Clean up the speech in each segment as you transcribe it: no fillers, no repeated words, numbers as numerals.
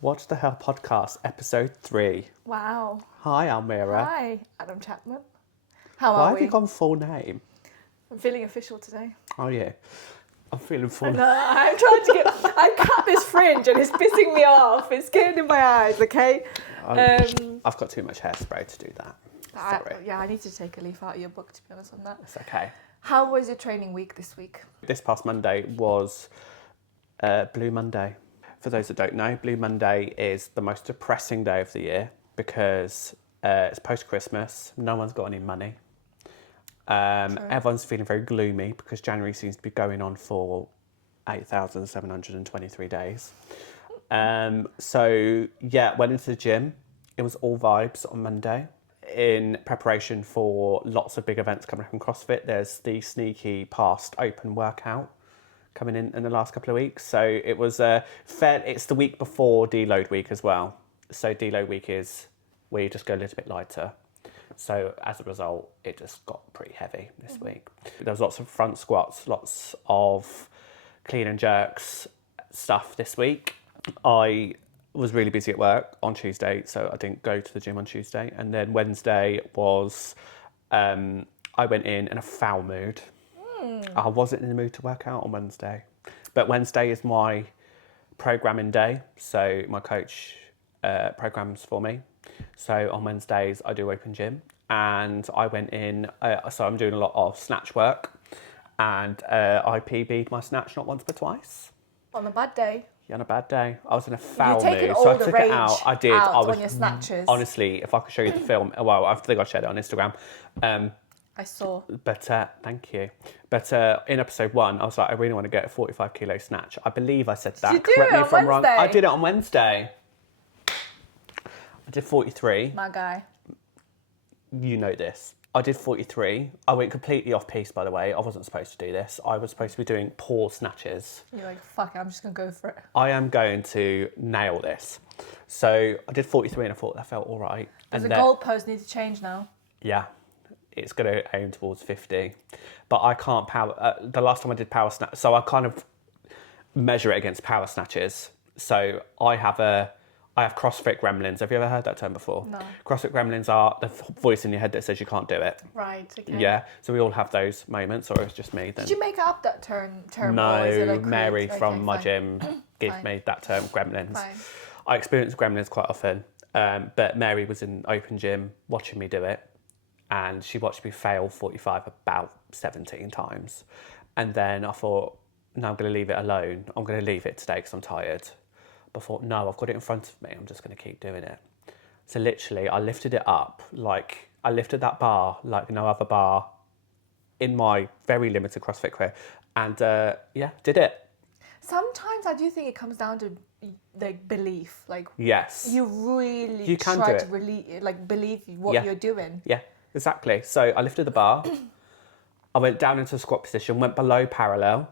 What the Hell podcast, episode 3. Wow. Hi, Almira. Hi, Adam Chapman. How Why are have we? you gone full name? I'm feeling official today. Oh, yeah. I'm feeling full No, I'm trying to get... I cut this fringe and it's pissing me off. It's getting in my eyes, okay? I've got too much hairspray to do that. Sorry. I need to take a leaf out of your book, to be honest, on that. It's okay. How was your training week this week? This past Monday was Blue Monday. For those that don't know, Blue Monday is the most depressing day of the year because it's post-Christmas, no one's got any money. Everyone's feeling very gloomy because January seems to be going on for 8,723 days. Went into the gym. It was all vibes on Monday. In preparation for lots of big events coming up in CrossFit, there's the sneaky past open workout coming in the last couple of weeks. So it was it's the week before deload week as well. So deload week is where you just go a little bit lighter. So as a result, it just got pretty heavy this week. There was lots of front squats, lots of clean and jerks stuff this week. I was really busy at work on Tuesday, so I didn't go to the gym on Tuesday. And then Wednesday was, I went in a foul mood. I wasn't in the mood to work out on Wednesday. But Wednesday is my programming day, so my coach programs for me. So on Wednesdays, I do open gym, and I went in, so I'm doing a lot of snatch work, and I PB'd my snatch not once but twice. On a bad day. Yeah, on a bad day. I was in a foul mood, taking so I all the took rage it out. I did. out I was on your snatches. Honestly, if I could show you the film, well, I think I shared it on Instagram. I saw. But thank you. But in episode 1, I was like, I really want to get a 45 kilo snatch. I believe I said that. Did you do Correct it me on if I'm wrong. Wednesday? I did it on Wednesday. I did 43. My guy. You know this. I did 43. I went completely off piece, by the way. I wasn't supposed to do this. I was supposed to be doing poor snatches. You're like, fuck it, I'm just going to go for it. I am going to nail this. So I did 43 and I thought that felt all right. Does And the goalpost need to change now? Yeah, it's going to aim towards 50. But I can't power... the last time I did power snatch... So I kind of measure it against power snatches. So I have CrossFit gremlins. Have you ever heard that term before? No. CrossFit gremlins are the voice in your head that says you can't do it. Right, okay. Yeah, so we all have those moments, or it's just me then. Did you make up that term? No, or is it like Mary create- from okay, my fine. gym gave Fine. me that term, gremlins. Fine. I experience gremlins quite often, but Mary was in open gym watching me do it, and she watched me fail 45 about 17 times. And then I thought, no, I'm going to leave it alone. I'm going to leave it today because I'm tired. But I thought, no, I've got it in front of me. I'm just going to keep doing it. So literally, I lifted it up, like I lifted that bar like no other bar in my very limited CrossFit career. And did it. Sometimes I do think it comes down to like belief. Like Yes. you really You can try do to believe what Yeah. you're doing. Yeah, exactly. So I lifted the bar. I went down into a squat position, went below parallel,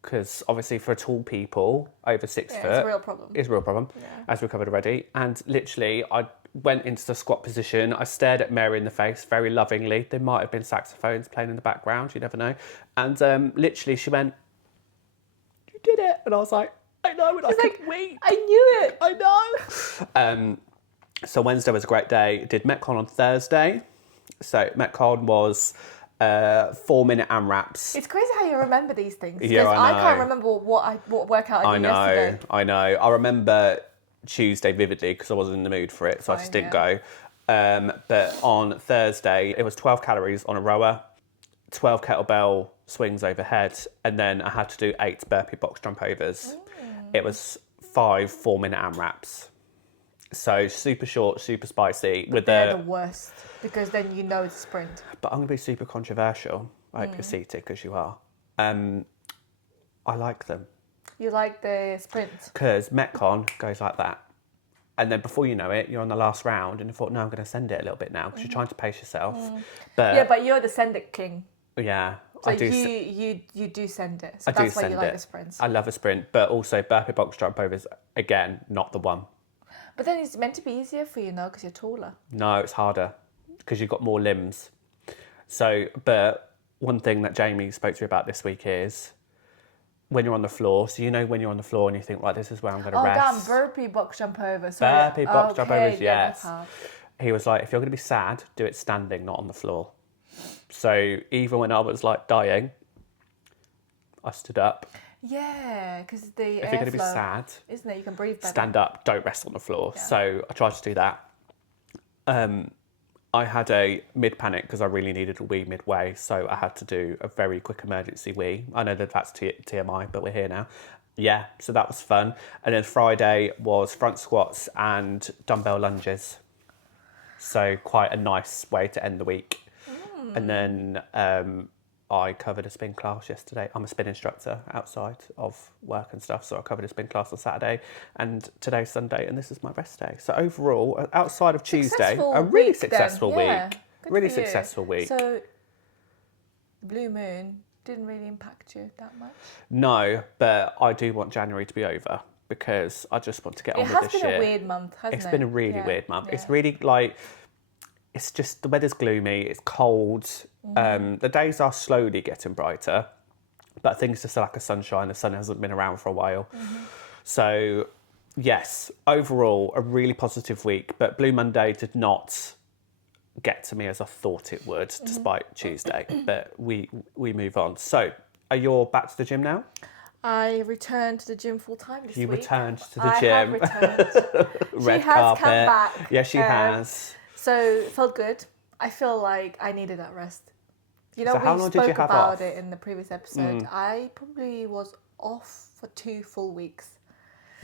because obviously for tall people over 6 foot, It's a real problem. It's a real problem, as we covered already. And literally, I went into the squat position. I stared at Mary in the face very lovingly. There might have been saxophones playing in the background. You never know. And literally, she went, "You did it," and I was like, "I know," and I could weep. I knew it. I know. So Wednesday was a great day. Did Metcon on Thursday. So Metcon was 4-minute AMRAPs. It's crazy how you remember these things. Yeah, Because I I can't know. remember what workout I did yesterday. I know. I remember Tuesday vividly because I wasn't in the mood for it, so I just didn't go. But on Thursday, it was 12 calories on a rower, 12 kettlebell swings overhead, and then I had to do 8 burpee box jump overs. It was 5 4-minute AMRAPs. So super short, super spicy. They're the worst because then you know it's a sprint. But I'm going to be super controversial. I hope you're seated because you are. I like them. You like the sprint. Because Metcon goes like that. And then before you know it, you're on the last round and you thought, no, I'm going to send it a little bit now because you're trying to pace yourself. But you're the send it king. Yeah. So I do. you do send it. So I do that's why send you like it. the sprints. I love a sprint, but also burpee box jump overs, again, not the one. But then it's meant to be easier for you now because you're taller. No, it's harder because you've got more limbs. So, but one thing that Jamie spoke to me about this week is when you're on the floor. So when you're on the floor and you think, right, this is where I'm going to Oh, rest. damn, burpee box jump over. Sorry. Burpee box jump Okay, overs, yeah, yes. that's hard. He was like, if you're going to be sad, do it standing, not on the floor. So even when I was like dying, I stood up. Yeah, because the If you're going to be airflow, sad, isn't it? You can breathe better. stand up, don't rest on the floor. Yeah. So I tried to do that. I had a mid-panic because I really needed a wee midway, so I had to do a very quick emergency wee. I know that that's TMI, but we're here now. Yeah, so that was fun. And then Friday was front squats and dumbbell lunges. So quite a nice way to end the week. And then I covered a spin class yesterday. I'm a spin instructor outside of work and stuff, so I covered a spin class on Saturday, and today's Sunday, and this is my rest day. So overall, outside of Tuesday, a really successful week. Really successful week. So, Blue Moon didn't really impact you that much? No, but I do want January to be over because I just want to get on with this shit. It has been a weird month, hasn't it? It's been a really weird month. Yeah. It's really like, it's just, the weather's gloomy, it's cold. The days are slowly getting brighter, but things just lack of sunshine. The sun hasn't been around for a while. So, yes, overall, a really positive week, but Blue Monday did not get to me as I thought it would, despite Tuesday, but we move on. So, are you all back to the gym now? I returned to the gym full time this week. You returned to the I gym. have returned. Red She has carpet. come back. Yes, she has. So it felt good. I feel like I needed that rest. You know, So how we long did you spoke have about off? it in the previous episode. I probably was off for 2 full weeks.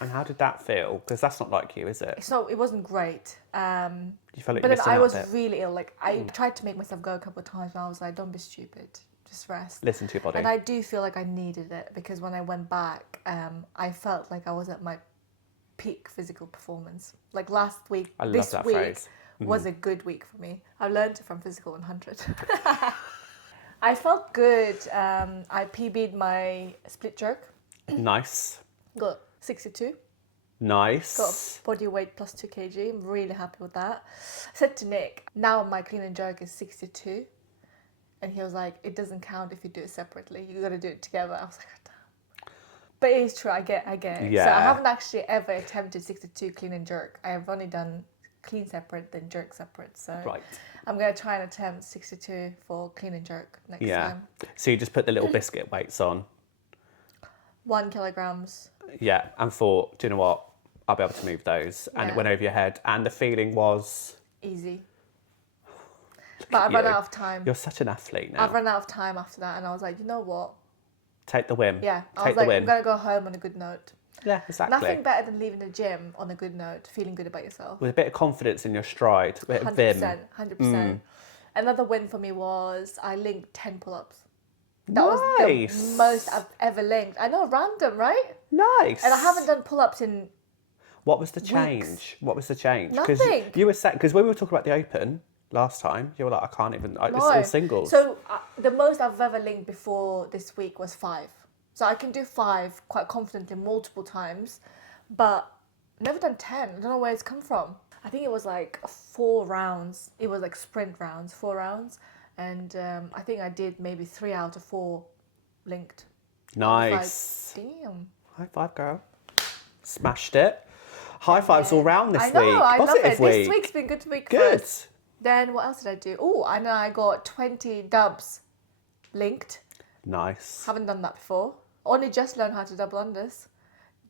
And how did that feel? Because that's not like you, is it? So it wasn't great. You felt like But you're then I missing was out a bit. really ill. Like I tried to make myself go a couple of times, and I was like, "Don't be stupid, just rest." Listen to your body. And I do feel like I needed it because when I went back, I felt like I was at my peak physical performance. Like last week, I love this that week phrase. was a good week for me. I learned it from Physical 100. I felt good. I PB'd my split jerk. Nice. Got 62. Nice. Got body weight plus 2 kg. I'm really happy with that. I said to Nick, now my clean and jerk is 62. And he was like, it doesn't count if you do it separately. You got to do it together. I was like, damn. But it is true. I get it. Yeah. So I haven't actually ever attempted 62 clean and jerk. I have only done clean separate, then jerk separate. So Right. I'm going to try and attempt 62 for clean and jerk next time. So you just put the little biscuit weights on. 1 kilograms. Yeah. And thought, do you know what? I'll be able to move those. And it Yeah. went over your head. And the feeling was... Easy. But I ran you. out of time. You're such an athlete now. I've run out of time after that, and I was like, you know what? Take the win. Yeah, I Take was like, the win. I'm gonna go home on a good note. Yeah, exactly. Nothing better than leaving the gym on a good note, feeling good about yourself. With a bit of confidence in your stride. A bit of vim. 100%, 100%. Another win for me was I linked 10 pull-ups. That was the most I've ever linked. I know, random, right? Nice. And I haven't done pull-ups in... What was the change? What was the change? Nothing. You were because when we were talking about the Open last time, you were like, I can't even. It's all singles. So the most I've ever linked before this week was 5. So I can do 5 quite confidently multiple times, but never done 10. I don't know where it's come from. I think it was like 4 rounds. It was like sprint rounds, 4 rounds. And I think I did maybe 3 out of 4 linked. Nice. I was like, damn. High five, girl. Smashed it. High fives all round this week. I know, I love Positive it. week. This week's been good week. Good. Then what else did I do? Oh, I know I got 20 dubs linked. Nice. Haven't done that before. Only just learned how to double unders.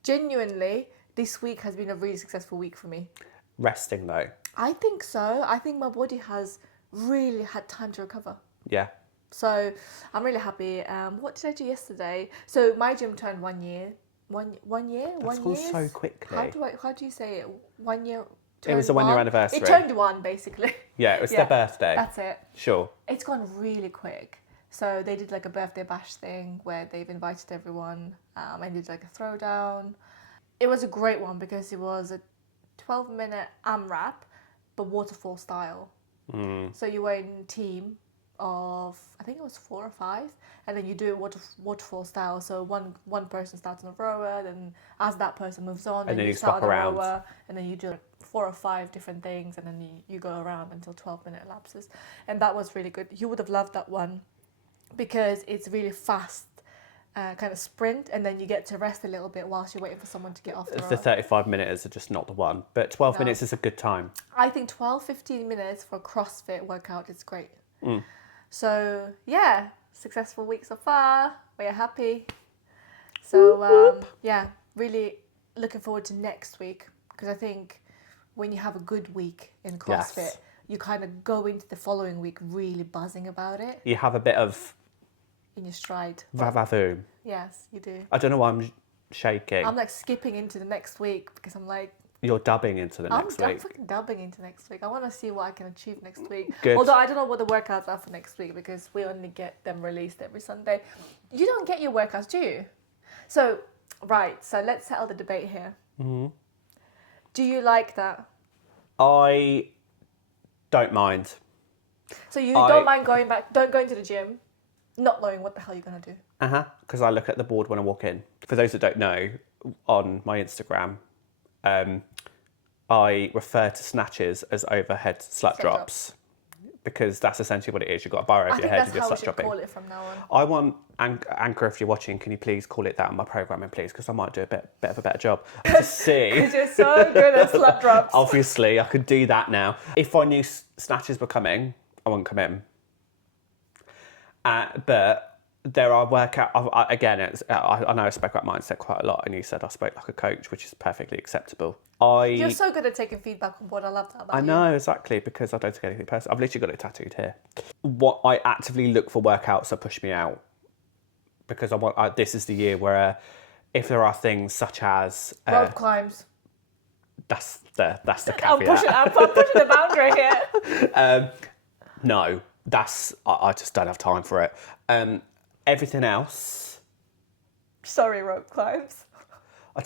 Genuinely, this week has been a really successful week for me. Resting though. I think so. I think my body has really had time to recover. Yeah. So I'm really happy. What did I do yesterday? So my gym turned 1 year. One year? That's 1 gone year? so quickly. How do you say it? 1 year? It was a 1 year anniversary. It turned 1 basically. Yeah, it was their birthday. That's it. Sure. It's gone really quick. So they did like a birthday bash thing where they've invited everyone and did like a throwdown. It was a great one because it was a 12-minute AMRAP, but waterfall style. So you were in a team of, I think it was 4 or 5, and then you do it waterfall style. So one person starts on a rower, then as that person moves on, And then you start swap on a around. rower, and then you do like 4 or 5 different things, and then you go around until 12-minute lapses. And that was really good. You would have loved that one because it's really fast kind of sprint, and then you get to rest a little bit whilst you're waiting for someone to get off the The road. 35 minutes are just not the one, but 12 No. minutes is a good time. I think 12, 15 minutes for a CrossFit workout is great. Mm. So, yeah, successful week so far. We're happy. So, yeah, really looking forward to next week, because I think when you have a good week in CrossFit, Yes. you kind of go into the following week really buzzing about it, You have a bit of in your stride. vavavoom. Yes, you do. I don't know why I'm shaking. I'm like skipping into the next week because I'm like, You're dubbing into the next I'm week. fucking dubbing into next week. I want to see what I can achieve next week. Good. Although I don't know what the workouts are for next week because we only get them released every Sunday. You don't get your workouts, do you? So, right, so let's settle the debate here. Mm-hmm. Do you like that? I don't mind. So you don't mind don't going to the gym, not knowing what the hell you're going to do? Because I look at the board when I walk in. For those that don't know, on my Instagram, I refer to snatches as overhead slut drops. Because that's essentially what it is. You've got a bar over I your think head, that's you're how we just slut should dropping. call it from now on. I want Anchor, if you're watching, can you please call it that on my programming, please? Because I might do a bit of a better job to see. Because you're so good at slut drops. Obviously, I could do that now. If I knew snatches were coming, I wouldn't come in. But there are again, I know I spoke about mindset quite a lot, and you said I spoke like a coach, which is perfectly acceptable. You're so good at taking feedback on board. I love that about you. I know, exactly, because I don't take anything personal. I've literally got it tattooed here. What I actively look for workouts that push me out, because this is the year where if there are things such as Rope climbs. that's the caveat. I'm pushing the boundary here. No, I just don't have time for it. Everything else, Sorry, rope climbs.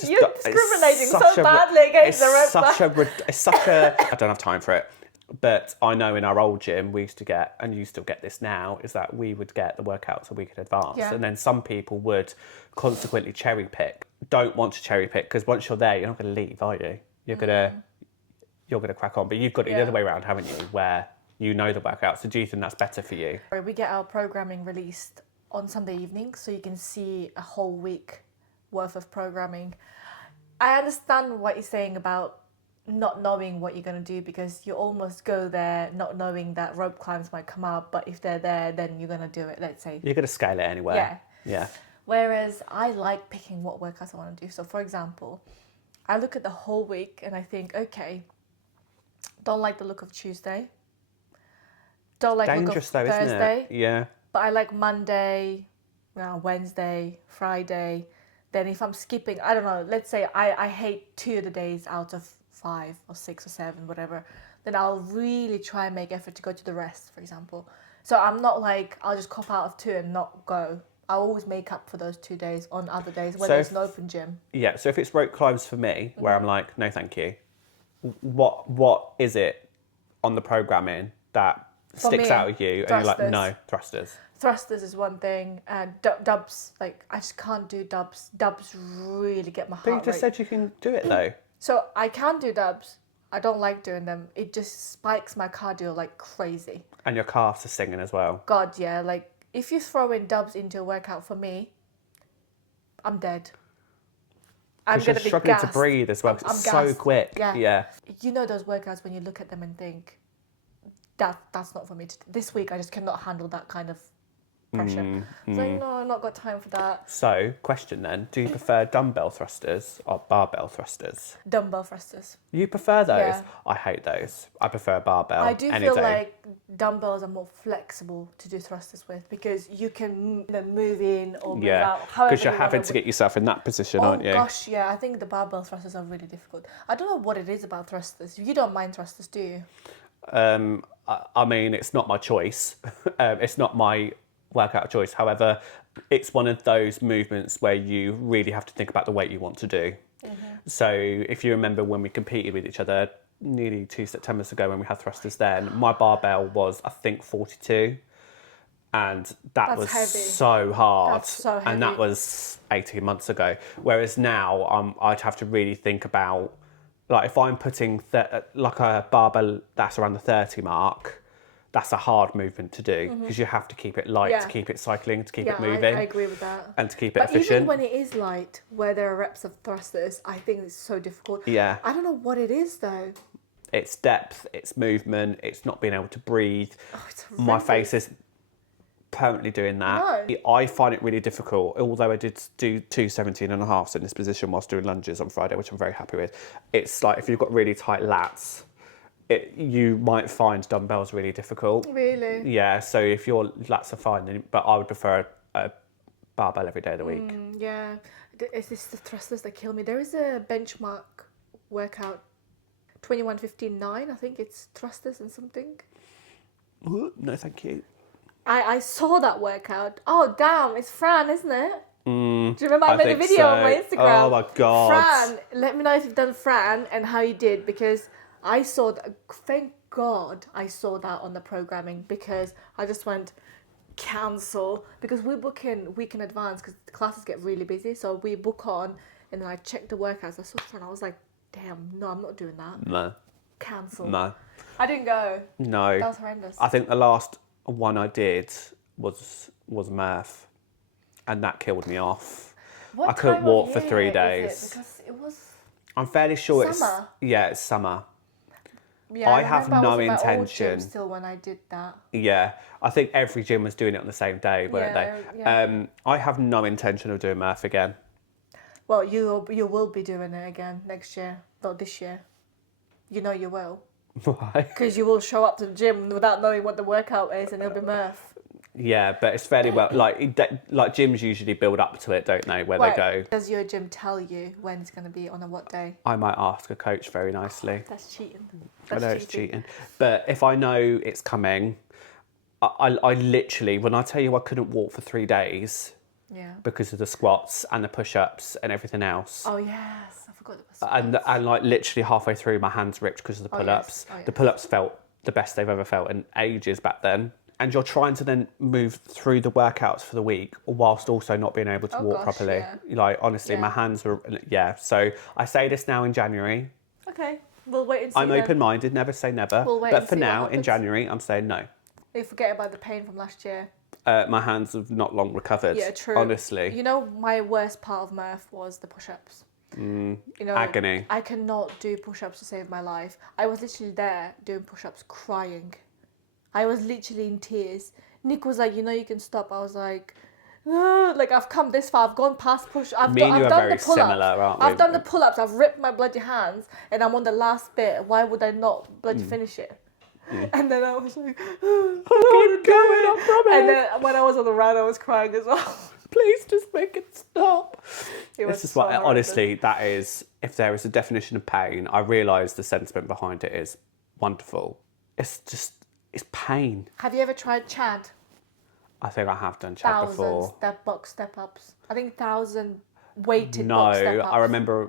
you're discriminating so badly against the rope climb. It's such a. I don't have time for it. But I know in our old gym we used to get, and you still get this now, is that we would get the workouts a week in advance, Yeah. and then some people would consequently cherry pick. Don't want to cherry pick because once you're there, you're not going to leave, are you? You're gonna crack on. But you've got it the other way around, haven't you? Where you know the workouts. So do you think that's better for you? We get our programming released on Sunday evening, so you can see a whole week worth of programming. I understand what you're saying about not knowing what you're going to do, because you almost go there not knowing that rope climbs might come up, but if they're there, then you're going to do it, let's say. You're going to scale it anyway. Yeah. Whereas I like picking what workouts I want to do. So for example, I look at the whole week and I think, okay, don't like the look of Tuesday. Don't like the look of Dangerous though, Thursday. isn't it? Yeah. But I like Monday, Wednesday, Friday. Then if I'm skipping, I don't know, let's say I hate 2 of the days out of 5 or 6 or 7, whatever, then I'll really try and make effort to go to the rest, for example. So I'm not like, I'll just cop out of 2 and not go. I always make up for those 2 days on other days when there's an open gym. Yeah, so if it's rope climbs for me, where I'm like, no thank you, what is it on the programming that sticks out at you and you're like, no, thrusters? Thrusters is one thing, and dubs, like, I just can't do dubs. Dubs really get my heart But you rate. just said you can do it though. So I can do dubs. I don't like doing them. It just spikes my cardio like crazy. And your calves are singing as well. God, yeah. Like, if you throw in dubs into a workout for me, I'm dead. I'm Because you're going to be struggling gassed. to breathe as well. 'Cause I'm it's so gassed. quick. Yeah. You know those workouts when you look at them and think, that's not for me. This week I just cannot handle that kind of pressure. It's like, no, I've not got time for that. So, question then, do you prefer dumbbell thrusters or barbell thrusters? Dumbbell thrusters. You prefer those? Yeah. I hate those. I prefer barbell. I do any feel day. like dumbbells are more flexible to do thrusters with, because you can move in or move out. However because you're you having wanna to get yourself in that position, Oh aren't you? gosh, yeah. I think the barbell thrusters are really difficult. I don't know what it is about thrusters. You don't mind thrusters, do you? I mean, it's not my choice. It's not my workout choice. However, it's one of those movements where you really have to think about the weight you want to do. So if you remember when we competed with each other nearly 2 Septembers ago when we had thrusters then, my barbell was, I think, 42. And that's was heavy. so hard. That's so heavy. And that was 18 months ago. Whereas now I'd have to really think about, like, if I'm putting like a barbell that's around the 30 mark, that's a hard movement to do because you have to keep it light, to keep it cycling, to keep it moving. I agree with that. And to keep it but efficient. Even when it is light, where there are reps of thrusters, I think it's so difficult. Yeah. I don't know what it is though. It's depth, it's movement, it's not being able to breathe. Oh, it's My horrendous. face is permanently doing that. No. I find it really difficult, although I did do 2 17.5s in this position whilst doing lunges on Friday, which I'm very happy with. It's like if you've got really tight lats, you might find dumbbells really difficult. Really? Yeah, so if your lats are fine, but I would prefer a barbell every day of the week. Yeah. It's the thrusters that kill me. There is a benchmark workout, 21:15.9. I think it's thrusters and something. No, thank you. I saw that workout. Oh, damn. It's Fran, isn't it? Do you remember I made a think video on so. my Instagram? Oh my God. Fran, let me know if you've done Fran and how you did, because I saw that. Thank God I saw that on the programming, because I just went cancel, because we book in week in advance because the classes get really busy. So we book on and then I checked the workouts. I saw Fran. I was like, damn, no, I'm not doing that. No. Cancel. No. I didn't go. No. That was horrendous. I think the last one I did was Murph, and that killed me off. What I couldn't time walk of for year 3 is days. it? Because it was I'm fairly sure summer. it's summer. Yeah, I have remember no I was at my old gym intention. still when I did that. Yeah, I think every gym was doing it on the same day, weren't they? Yeah. I have no intention of doing Murph again. Well, you will be doing it again next year, not this year. You know you will. Why? Because you will show up to the gym without knowing what the workout is, and it'll be Murph. Yeah, but it's fairly well like gyms usually build up to it, don't they? Where they go. Does your gym tell you when it's going to be on a what day? I might ask a coach very nicely. That's cheating. I know it's cheating, but if I know it's coming, I literally, when I tell you I couldn't walk for 3 days Yeah. because of the squats and the push-ups and everything else. Oh yes, I forgot about squats. And like literally halfway through, my hands ripped because of the Oh, pull-ups. yes. Oh, yes. The pull-ups felt the best they've ever felt in ages back then. And you're trying to then move through the workouts for the week whilst also not being able to walk properly. yeah. Like honestly, Yeah. my hands were So I say this now in January. Okay, we'll wait and see. I'm then. open-minded, never say never. We'll wait But and for see what now, in happens. January, I'm saying no. You forget about the pain from last year. My hands have not long recovered. Yeah, true. Honestly. You know, my worst part of Murph was the push-ups. You know, Agony. I cannot do push-ups to save my life. I was literally there doing push-ups, crying. I was literally in tears. Nick was like, you know, you can stop. I was like, "Ugh," like I've come this far. I've gone past push. I've Me and you I've are done very the pull-ups. similar, aren't we? I've done the pull-ups. I've ripped my bloody hands, and I'm on the last bit. Why would I not bloody finish it? And then I was like, Keep going, I promise. and then when I was on the run, I was crying as well. Please just make it stop. It was This is so what, horrendous. honestly, that is, if there is a definition of pain, I realise the sentiment behind it is wonderful. It's pain. Have you ever tried Chad? I think I have done Chad before. Step ups. I think 1,000 weighted No, box step ups. I remember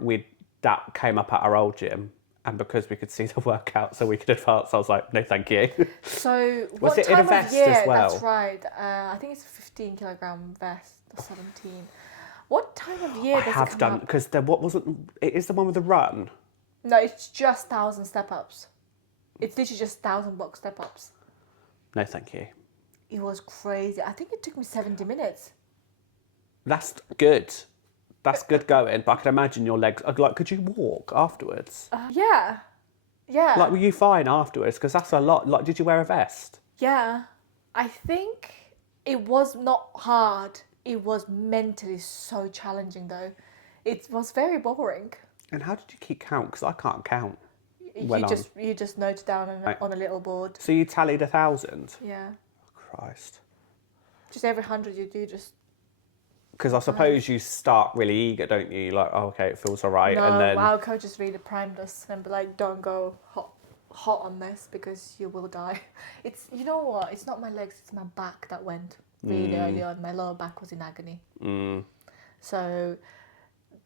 that came up at our old gym, and because we could see the workout, so we could advance, I was like, no, thank you. So Was what it in a time vest of year? as well? That's right. I think it's a 15 kilogram vest or 17. What time of year I does it have come done up? because it is the one with the run. No, it's just 1,000 step ups. It's literally just 1,000 box step ups. No, thank you. It was crazy. I think it took me 70 minutes. That's good. That's good going. But I can imagine your legs. Like, could you walk afterwards? Yeah. Yeah. Like, were you fine afterwards? Because that's a lot. Like, did you wear a vest? Yeah. I think it was not hard. It was mentally so challenging though. It was very boring. And how did you keep count? Because I can't count. You just note it down on a little board. So you tallied 1,000? Yeah. Christ. Just every 100 you do just... Because I suppose you start really eager, don't you? You're like, oh, okay, it feels all right. No, and then our coaches really primed us and be like, don't go hot on this because you will die. It's, you know what? It's not my legs, it's my back that went really early on. My lower back was in agony. So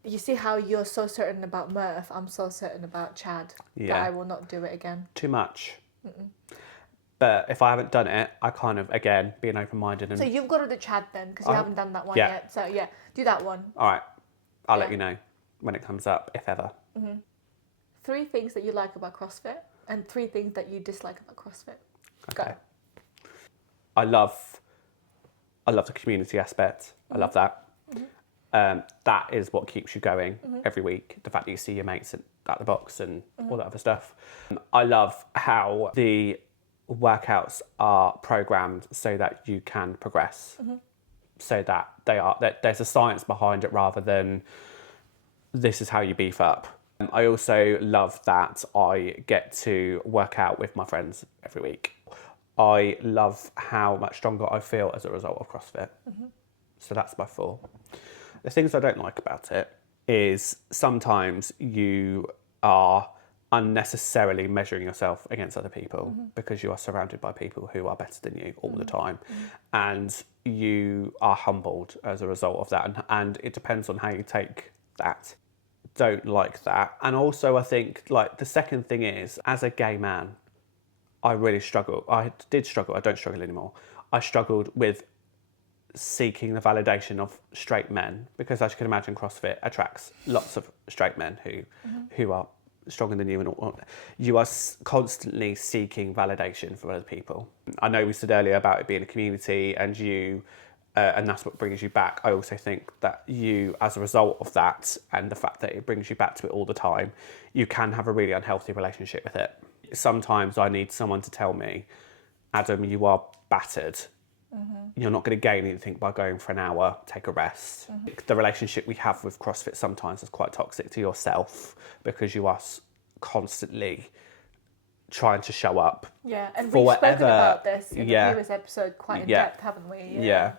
you see how you're so certain about Murph, I'm so certain about Chad that I will not do it again. too much. But if I haven't done it, I kind of, again, being open-minded and... So you've got to do Chad then because you haven't done that one yet. So yeah, do that one. All right. I'll let you know when it comes up, if ever. 3 things that you like about CrossFit and 3 things that you dislike about CrossFit. Okay. Go. I love the community aspect. I love that. That is what keeps you going every week. The fact that you see your mates at the box and all that other stuff. I love how the workouts are programmed so that you can progress, so that there's a science behind it rather than this is how you beef up. I also love that I get to work out with my friends every week. I love how much stronger I feel as a result of CrossFit. So that's my 4. The things I don't like about it is sometimes you are unnecessarily measuring yourself against other people because you are surrounded by people who are better than you all the time, and you are humbled as a result of that, and it depends on how you take that. Don't like that. And also I think like the second thing is, as a gay man, I really struggle. I did struggle. I don't struggle anymore. I struggled with seeking the validation of straight men because, as you can imagine, CrossFit attracts lots of straight men who are stronger than you, and you are constantly seeking validation from other people. I know we said earlier about it being a community, and and that's what brings you back. I also think that you, as a result of that, and the fact that it brings you back to it all the time, you can have a really unhealthy relationship with it. Sometimes I need someone to tell me, Adam, you are battered. You're not going to gain anything by going for an hour, take a rest. The relationship we have with CrossFit sometimes is quite toxic to yourself because you are constantly trying to show up. Yeah, and for we've spoken whatever, about this in the previous episode quite in depth, haven't we? Yeah.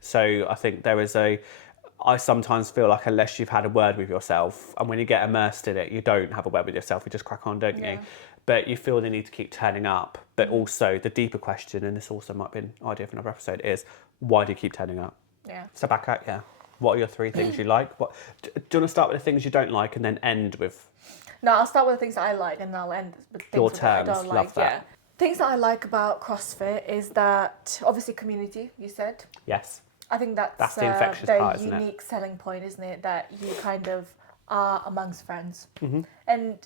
So I think I sometimes feel like unless you've had a word with yourself, and when you get immersed in it, you don't have a word with yourself, you just crack on, don't you? But you feel the need to keep turning up. But also the deeper question, and this also might be an idea for another episode, is why do you keep turning up? Yeah. So back out, what are your 3 things you like? Do you want to start with the things you don't like and then end with? No, I'll start with the things that I like and I'll end with Your things that I terms, don't love like. that. Yeah. Things that I like about CrossFit is that obviously community, you said. Yes. I think that's the infectious the part, isn't it? unique selling point, isn't it? That you kind of are amongst friends. And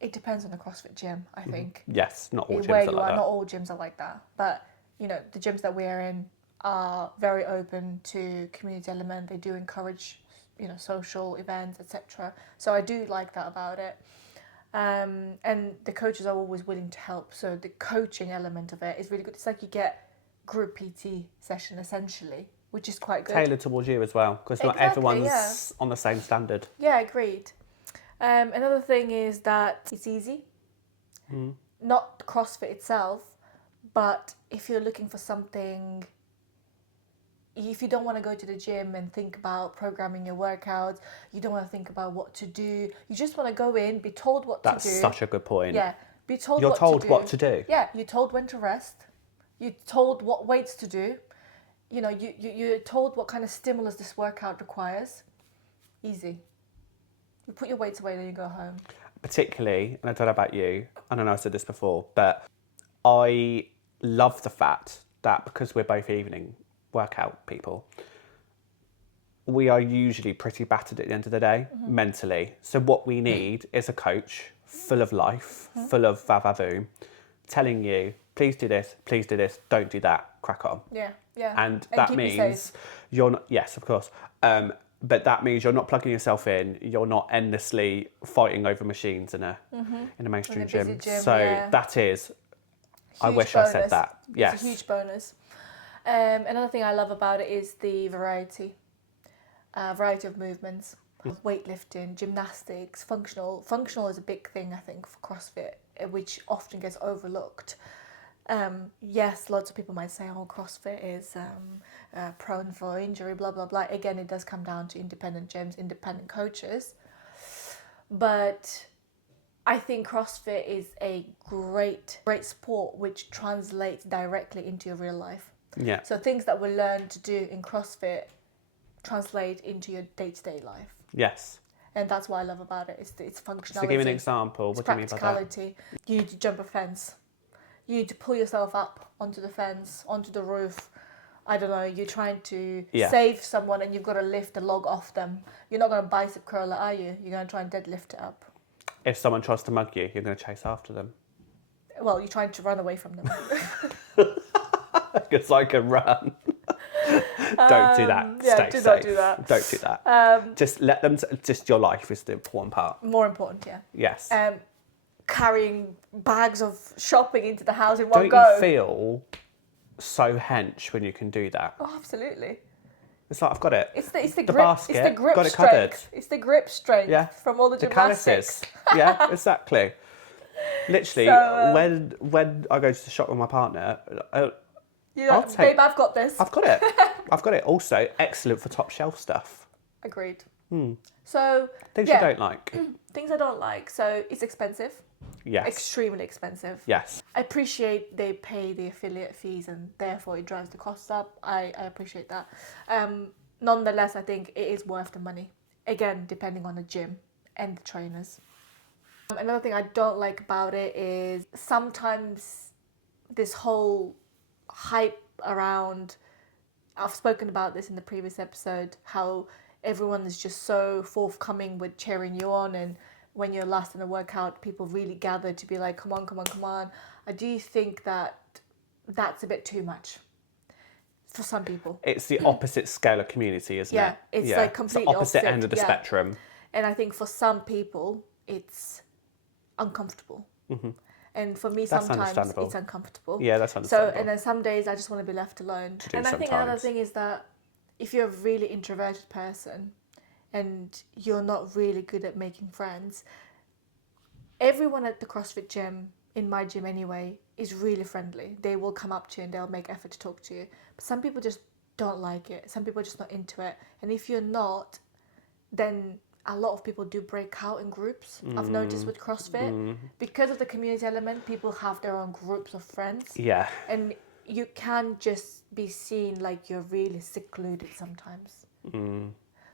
it depends on the CrossFit gym, I think. Yes, not all gyms Where are you like are, that. not all gyms are like that. But, the gyms that we're in are very open to community element. They do encourage, social events, etc. So I do like that about it. And the coaches are always willing to help. So the coaching element of it is really good. It's like you get group PT session essentially, which is quite good. Tailored towards you as well, because not everyone's on the same standard. Yeah, agreed. Another thing is that it's easy. Not CrossFit itself, but if you're looking for something, if you don't want to go to the gym and think about programming your workouts, you don't want to think about what to do, you just want to go in, be told what to do. That's such a good point. Yeah, be told You're what told to do. what to do. Yeah, you're told when to rest. You're told what weights to do. You're told what kind of stimulus this workout requires. Easy. You put your weights away, then you go home. Particularly, and I don't know about you, I don't know I said this before, but I love the fact that because we're both evening workout people, we are usually pretty battered at the end of the day, mentally. So what we need is a coach full of life, full of vavavoom, telling you, please do this, don't do that, crack on. Yeah. And that means you're not, yes, of course. But that means you're not plugging yourself in. You're not endlessly fighting over machines in a mainstream gym. So that is, huge I wish bonus. I said that. Yes, it's a huge bonus. Another thing I love about it is the variety of movements, weightlifting, gymnastics, functional. Functional is a big thing, I think, for CrossFit, which often gets overlooked. Yes, lots of people might say, oh, CrossFit is prone for injury, blah, blah, blah. Again, it does come down to independent gyms, independent coaches. But I think CrossFit is a great sport which translates directly into your real life. Yeah. So things that we learn to do in CrossFit translate into your day-to-day life. Yes. And that's what I love about it. It's functionality. So give me an example. What do you mean by that? Practicality. You need to jump a fence. You need to pull yourself up onto the fence, onto the roof. I don't know, you're trying to save someone and you've got to lift a log off them. You're not going to bicep curl it, are you? You're going to try and deadlift it up. If someone tries to mug you, you're going to chase after them. Well, you're trying to run away from them. Because I can run. Don't do that. Yeah, Stay do safe. not do that. Don't do that. Just let them. Just your life is the important part. More important, yeah. Yes. Carrying bags of shopping into the house in one Don't go. you feel so hench when you can do that? Oh, absolutely. It's like I've got it. It's the The grip. basket, It's the grip got it strength. covered. It's the grip strength Yeah. from all the gymnastics. Calluses. Yeah, exactly. Literally, So, when I go to the shop with my partner, you I'll know, take- babe, I've got this. I've got it. I've got it. Also, excellent for top shelf stuff. Agreed. So Things yeah, you don't like. things I don't like. So it's expensive. Yes. Extremely expensive. Yes. I appreciate they pay the affiliate fees and therefore it drives the costs up. I appreciate that. Nonetheless, I think it is worth the money. Again, depending on the gym and the trainers. Another thing I don't like about it is sometimes this whole hype around, I've spoken about this in the previous episode, how everyone is just so forthcoming with cheering you on, and when you're last in a workout, people really gather to be like, come on, come on, come on. I do think that that's a bit too much for some people. It's the opposite scale of community, isn't Yeah, it? it's like completely it's the opposite opposite, end of the yeah. spectrum. And I think for some people, it's uncomfortable. And for me, That's sometimes understandable. it's uncomfortable. Yeah, that's So, understandable. and then some days I just want to be left alone. do And I think another sometimes. thing is that if you're a really introverted person and you're not really good at making friends, everyone at the CrossFit gym, in my gym anyway, is really friendly. They will come up to you and they'll make effort to talk to you. But some people just don't like it. Some people are just not into it. And if you're not, then a lot of people do break out in groups. I've noticed with CrossFit, because of the community element, people have their own groups of friends. Yeah. And you can just be seen like you're really secluded sometimes.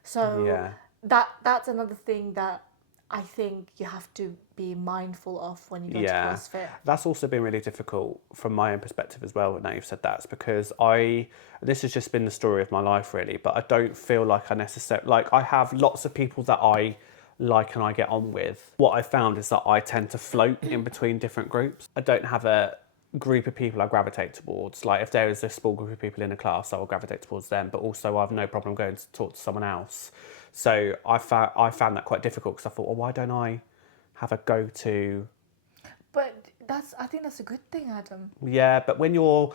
So Yeah. that's another thing that I think you have to be mindful of when you go to CrossFit. That's also been really difficult from my own perspective as well, now you've said that. It's because this has just been the story of my life really, but I don't feel like I have lots of people that I like and I get on with. What I found is that I tend to float in between different groups. I don't have a group of people I gravitate towards. Like if there is a small group of people in a class, I will gravitate towards them, but also I have no problem going to talk to someone else. So I found that quite difficult because I thought, well, why don't I have a go-to? But I think that's a good thing, Adam. Yeah, but when you're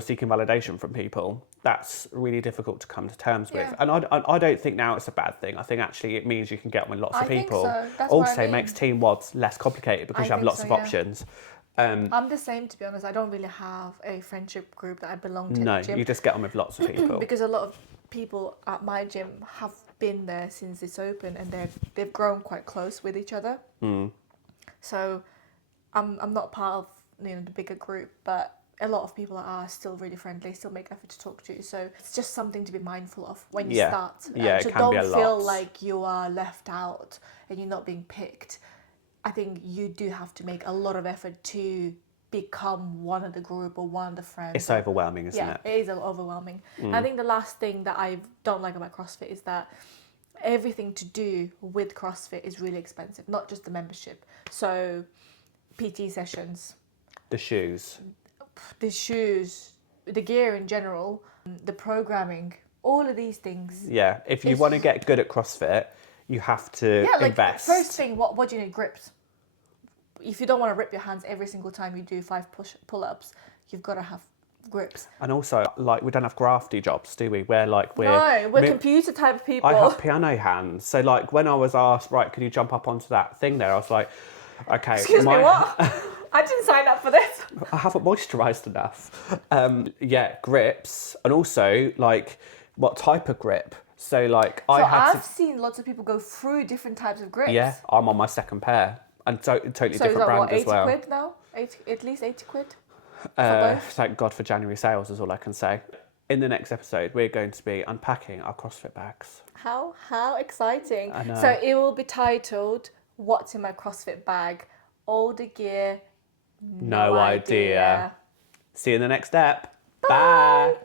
seeking validation from people, that's really difficult to come to terms with. Yeah. And I don't think now it's a bad thing. I think actually it means you can get on with lots of I think people. so. That's what I Also mean. makes Team WODs less complicated because I you have think lots so, of yeah. options. I'm the same, to be honest. I don't really have a friendship group that I belong to No, at the gym. you just get on with lots of people. Because a lot of people at my gym have been there since it's open and they've grown quite close with each other. So I'm not part of the bigger group, but a lot of people are still really friendly, still make effort to talk to you. So it's just something to be mindful of when you Yeah. start. Yeah, So it can don't be a feel lot. like you are left out and you're not being picked. I think you do have to make a lot of effort to become one of the group or one of the friends. It's overwhelming, isn't it? It is overwhelming. I think the last thing that I don't like about CrossFit is that everything to do with CrossFit is really expensive, not just the membership. So PT sessions, The shoes. the shoes, the gear in general, the programming, all of these things. Yeah, if you It's- want to get good at CrossFit, you have to Yeah, like invest. first thing, what do you need? Grips. If you don't want to rip your hands every single time you do 5 pull-ups, you've got to have grips. And also, like, we don't have grafty jobs, do we? Where, like, No, we're computer type people. I have piano hands. So, like, when I was asked, right, could you jump up onto that thing there? I was like, okay. Excuse me, what? I didn't sign up for this. I haven't moisturised enough. Yeah, grips. And also, like, what type of grip? So, like, I've seen lots of people go through different types of grips. Yeah, I'm on my second pair. And totally So is different that brand what, 80 as well. quid now? At least 80 quid? both? Thank God for January sales is all I can say. In the next episode, we're going to be unpacking our CrossFit bags. How exciting. I know. So it will be titled, What's in My CrossFit Bag? All the gear, No idea. See you in the next step. Bye.